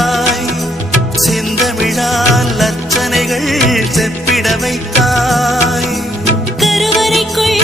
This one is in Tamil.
வைத்தாய். செந்தமிழால் அர்ச்சனைகள் செப்பிட வைத்தாய். கருவறைக்குள்